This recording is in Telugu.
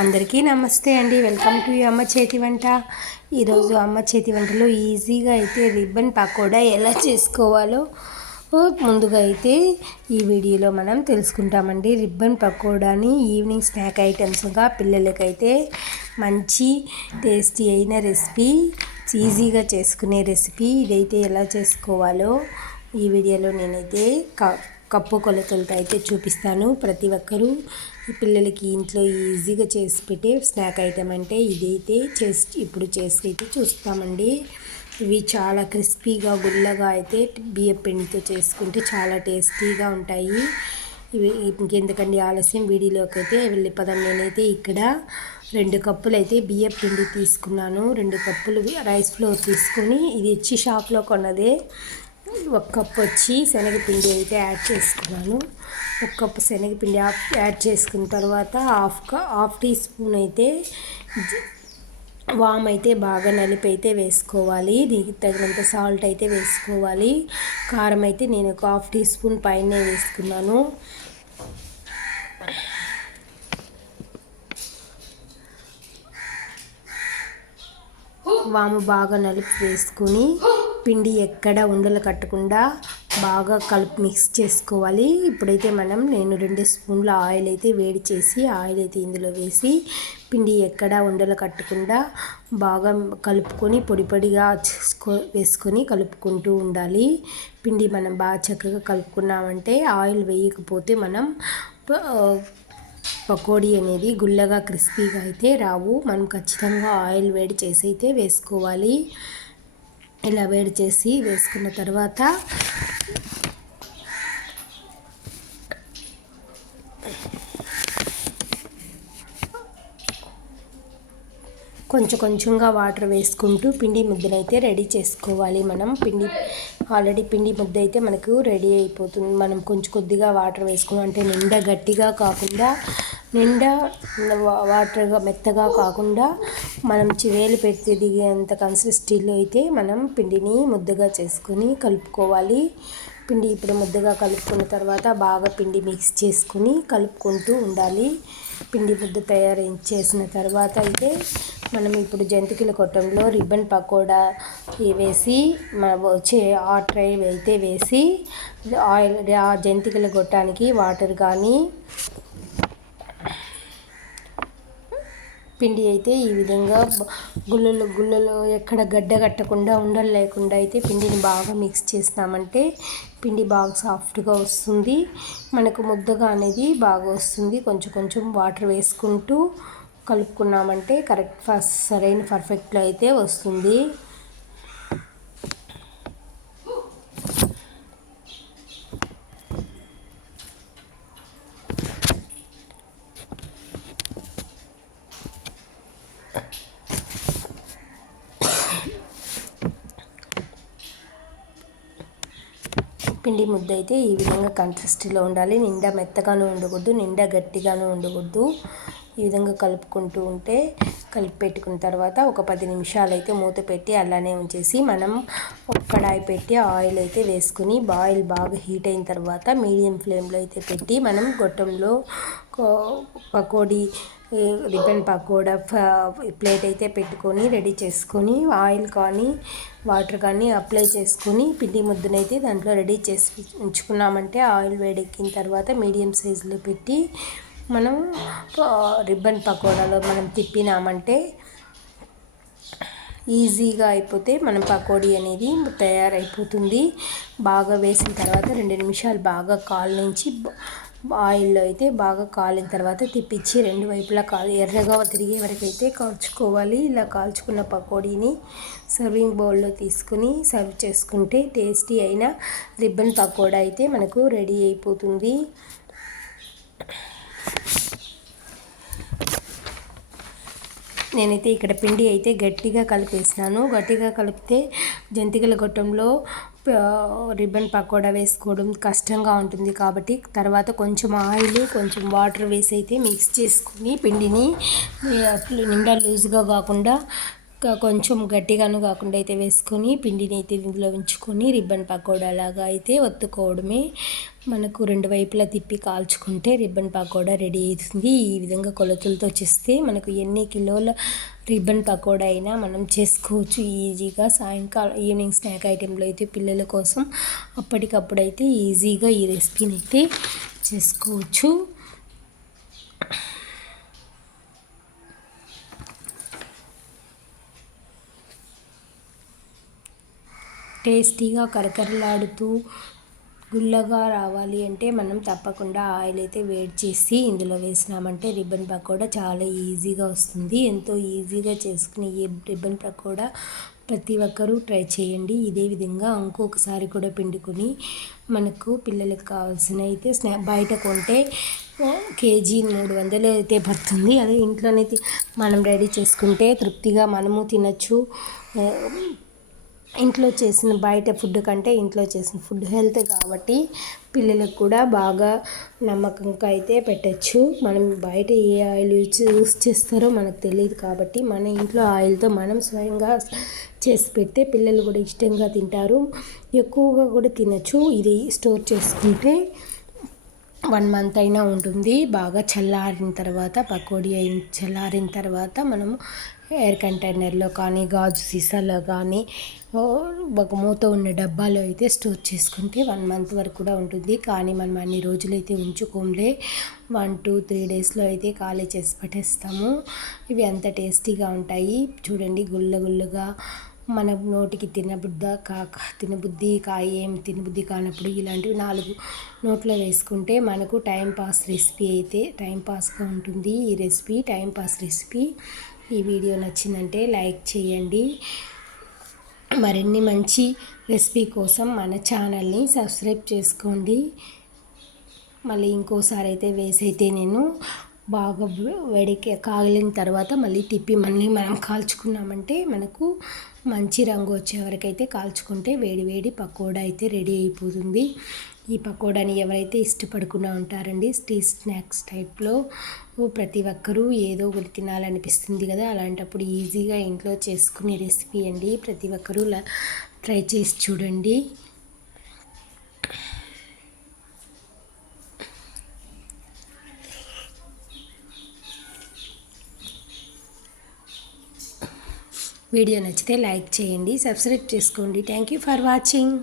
అందరికీ నమస్తే అండి. వెల్కమ్ టు అమ్మ చేతి వంట. ఈరోజు అమ్మ చేతి వంటలో ఈజీగా అయితే రిబ్బన్ పకోడా ఎలా చేసుకోవాలో ముందుగా అయితే ఈ వీడియోలో మనం తెలుసుకుంటామండి. రిబ్బన్ పకోడాని ఈవినింగ్ స్నాక్ ఐటమ్స్గా పిల్లలకైతే మంచి టేస్టీ అయిన రెసిపీ, ఈజీగా చేసుకునే రెసిపీ ఇదైతే ఎలా చేసుకోవాలో ఈ వీడియోలో నేనైతే కప్పు కొలతలతో అయితే చూపిస్తాను. ప్రతి ఒక్కరూ పిల్లలకి ఇంట్లో ఈజీగా చేసి పెట్టే స్నాక్ ఐటెం అంటే ఇదైతే ఇప్పుడు చేసి అయితే చూస్తామండి. ఇవి చాలా క్రిస్పీగా గుల్లగా అయితే బియ్యం పిండితో చేసుకుంటే చాలా టేస్టీగా ఉంటాయి. ఇవి ఇంకెందుకండి ఆలస్యం, వీడియోలోకి అయితే వెళ్ళిపోదాం. నేనైతే ఇక్కడ 2 కప్పులు అయితే బియ్యం పిండి తీసుకున్నాను. 2 కప్పులు రైస్ ఫ్లోర్ తీసుకొని, ఇది ఇచ్చి షాప్లో కొన్నదే. 1 కప్ వచ్చి శనగపిండి అయితే యాడ్ చేసుకున్నాను. 1 కప్పు శనగపిండి యాడ్ చేసుకున్న తర్వాత హాఫ్ టీ స్పూన్ అయితే వామ్ అయితే బాగా నలిపి అయితే వేసుకోవాలి. దీనికి తగినంత సాల్ట్ అయితే వేసుకోవాలి. కారం అయితే నేను ఒక హాఫ్ టీ స్పూన్ పైనే వేసుకున్నాను. వాము బాగా నలిపి వేసుకొని పిండి ఎక్కడ ఉండలు కట్టకుండా బాగా మిక్స్ చేసుకోవాలి. ఇప్పుడైతే నేను 2 స్పూన్ల ఆయిల్ అయితే వేడి చేసి ఆయిల్ అయితే ఇందులో వేసి పిండి ఎక్కడ ఉండలు కట్టకుండా బాగా కలుపుకొని పొడిగా వేసుకొని కలుపుకుంటూ ఉండాలి. పిండి మనం బాగా చక్కగా కలుపుకున్నామంటే ఆయిల్ వేయకపోతే మనం పకోడీ అనేది గుల్లగా క్రిస్పీగా అయితే రావు. మనం ఖచ్చితంగా ఆయిల్ వేడి చేసి అయితే వేసుకోవాలి. ఇలా వేడి చేసి వేసుకున్న తర్వాత కొంచెంగా వాటర్ వేసుకుంటూ పిండి ముద్దనైతే రెడీ చేసుకోవాలి. మనం ఆల్రెడీ పిండి ముద్ద అయితే మనకు రెడీ అయిపోతుంది. మనం కొద్దిగా వాటర్ వేసుకున్నాం అంటే నిండా గట్టిగా కాకుండా, నిండా వాటర్గా మెత్తగా కాకుండా, మనం వేలు పెడితే దిగేంత కన్సిస్టెన్సీలో అయితే మనం పిండిని ముద్దగా చేసుకొని కలుపుకోవాలి. పిండి ఇప్పుడు ముద్దగా కలుపుకున్న తర్వాత బాగా పిండి మిక్స్ చేసుకుని కలుపుకుంటూ ఉండాలి. పిండి ముద్ద తయారు చేసిన తర్వాత అయితే మనం ఇప్పుడు జంతికల కొట్టంలో రిబ్బన్ పకోడా వేసి వచ్చే ఆ ట్రై అయితే వేసి ఆయిల్ ఆ జంతికల గొట్టానికి వాటర్ కానీ పిండి అయితే ఈ విధంగా గుళ్ళలు ఎక్కడ గడ్డ కట్టకుండా ఉండలు లేకుండా అయితే పిండిని బాగా మిక్స్ చేస్తామంటే పిండి బాగా సాఫ్ట్గా వస్తుంది. మనకు ముద్దగా అనేది బాగా వస్తుంది. కొంచెం వాటర్ వేసుకుంటూ కలుపుకున్నామంటే సరైన పర్ఫెక్ట్లో అయితే వస్తుంది. పిండి ముద్ద అయితే ఈ విధంగా కన్సిస్టెన్సీలో ఉండాలి. నిండా మెత్తగాను ఉండకూడదు, నిండా గట్టిగాను ఉండకూడదు. ఈ విధంగా కలుపుకుంటూ ఉంటే కలిపి పెట్టుకున్న తర్వాత ఒక 10 నిమిషాలు అయితే మూత పెట్టి అలానే ఉంచేసి మనం ఒక కడాయి పెట్టి ఆయిల్ అయితే వేసుకుని ఆయిల్ బాగా హీట్ అయిన తర్వాత మీడియం ఫ్లేమ్లో అయితే పెట్టి మనం గొట్టంలో పకోడీ రిబ్బన్ పకోడా ప్లేట్ అయితే పెట్టుకొని రెడీ చేసుకొని ఆయిల్ కానీ వాటర్ కానీ అప్లై చేసుకొని పిండి ముద్దనైతే దాంట్లో రెడీ చేసి ఉంచుకున్నామంటే ఆయిల్ వేడెక్కిన తర్వాత మీడియం సైజులో పెట్టి మనం రిబ్బన్ పకోడాలో మనం తిప్పినామంటే ఈజీగా అయిపోతే మనం పకోడీ అనేది తయారైపోతుంది. బాగా వేసిన తర్వాత 2 నిమిషాలు బాగా కాలనించి ఆయిల్లో అయితే బాగా కాలిన తర్వాత తిప్పించి 2 వైపులా ఎర్రగా తిరిగే వరకు అయితే కాల్చుకోవాలి. ఇలా కాల్చుకున్న పకోడీని సర్వింగ్ బౌల్లో తీసుకుని సర్వ్ చేసుకుంటే టేస్టీ అయిన రిబ్బన్ పకోడా అయితే మనకు రెడీ అయిపోతుంది. నేనైతే ఇక్కడ పిండి అయితే గట్టిగా కలిపేసినాను. గట్టిగా కలిపితే జంతికల గొట్టంలో రిబ్బన్ పకోడా వేసుకోవడం కష్టంగా ఉంటుంది కాబట్టి తర్వాత కొంచెం ఆయిల్ కొంచెం వాటర్ వేసి అయితే మిక్స్ చేసుకుని పిండిని నిండా లూజ్గా కాకుండా కొంచెం గట్టిగాను కాకుండా అయితే వేసుకొని పిండిని అయితే ఇందులో ఉంచుకొని రిబ్బన్ పకోడా లాగా అయితే ఒత్తుకోవడమే. మనకు రెండు వైపులా తిప్పి కాల్చుకుంటే రిబ్బన్ పకోడా రెడీ అవుతుంది. ఈ విధంగా కొలతలతో చేస్తే మనకు ఎన్ని కిలోల రిబ్బన్ పకోడా అయినా మనం చేసుకోవచ్చు ఈజీగా. సాయంకాలం ఈవినింగ్ స్నాక్ ఐటెంలో అయితే పిల్లల కోసం అప్పటికప్పుడు అయితే ఈజీగా ఈ రెసిపీని అయితే చేసుకోవచ్చు. టేస్టీగా కరకరలాడుతూ గుల్లగా రావాలి అంటే మనం తప్పకుండా ఆయిల్ అయితే వేడి చేసి ఇందులో వేసినామంటే రిబ్బన్ పకోడా చాలా ఈజీగా వస్తుంది. ఎంతో ఈజీగా చేసుకునే ఈ రిబ్బన్ పకోడా ప్రతి ఒక్కరూ ట్రై చేయండి. ఇదే విధంగా ఇంకొకసారి కూడా పిండుకొని మనకు పిల్లలకు కావాల్సిన అయితే బయట కొంటే కేజీ 300 అయితే పడుతుంది. అదే ఇంట్లోనే మనం రెడీ చేసుకుంటే తృప్తిగా మనము తినచ్చు. ఇంట్లో చేసిన బయట ఫుడ్ కంటే ఇంట్లో చేసిన ఫుడ్ హెల్త్ కాబట్టి పిల్లలకు కూడా బాగా నమ్మకంగా అయితే పెట్టచ్చు. మనం బయట ఏ ఆయిల్ యూస్ చేస్తారో మనకు తెలియదు కాబట్టి మన ఇంట్లో ఆయిల్తో మనం స్వయంగా చేసి పెడితే పిల్లలు కూడా ఇష్టంగా తింటారు, ఎక్కువగా కూడా తినచ్చు. ఇది స్టోర్ చేసుకుంటే 1 మంత్ అయినా ఉంటుంది. బాగా చల్లారిన తర్వాత చల్లారిన తర్వాత మనము ఎయిర్ కంటైనర్లో కానీ గాజు సీసాలో కానీ ఒక మూత ఉన్న డబ్బాలో అయితే స్టోర్ చేసుకుంటే 1 మంత్ వరకు కూడా ఉంటుంది. కానీ మనం అన్ని రోజులైతే ఉంచుకోంలే, 1 to 3 డేస్లో అయితే ఖాళీ చేసి పెట్టేస్తాము. ఇవి అంత టేస్టీగా ఉంటాయి. చూడండి గుల్లగా మన నోటికి తినబుద్ధి కానప్పుడు ఇలాంటివి 4 నోట్లో వేసుకుంటే మనకు రెసిపీ అయితే టైంపాస్గా ఉంటుంది. ఈ రెసిపీ టైంపాస్ రెసిపీ. ఈ వీడియో నచ్చిందంటే లైక్ చేయండి. మరిన్ని మంచి రెసిపీ కోసం మన ఛానల్ని సబ్స్క్రైబ్ చేసుకోండి. మళ్ళీ ఇంకోసారి అయితే వేసైతే నేను బాగా కాగిన తర్వాత మళ్ళీ తిప్పి మనం కాల్చుకున్నామంటే మనకు మంచి రంగు వచ్చే వరకు అయితే కాల్చుకుంటే వేడి పకోడా అయితే రెడీ అయిపోతుంది. ఈ పకోడాని ఎవరైతే ఇష్టపడకుండా ఉంటారండి, స్ట్రీట్ స్నాక్స్ టైప్లో ప్రతి ఒక్కరూ ఏదో ఒకటి తినాలనిపిస్తుంది కదా, అలాంటప్పుడు ఈజీగా ఇంట్లో చేసుకునే రెసిపీ అండి. ప్రతి ఒక్కరూ ట్రై చేసి చూడండి. వీడియో నచ్చితే లైక్ చేయండి, సబ్స్క్రైబ్ చేసుకోండి. Thank you for watching.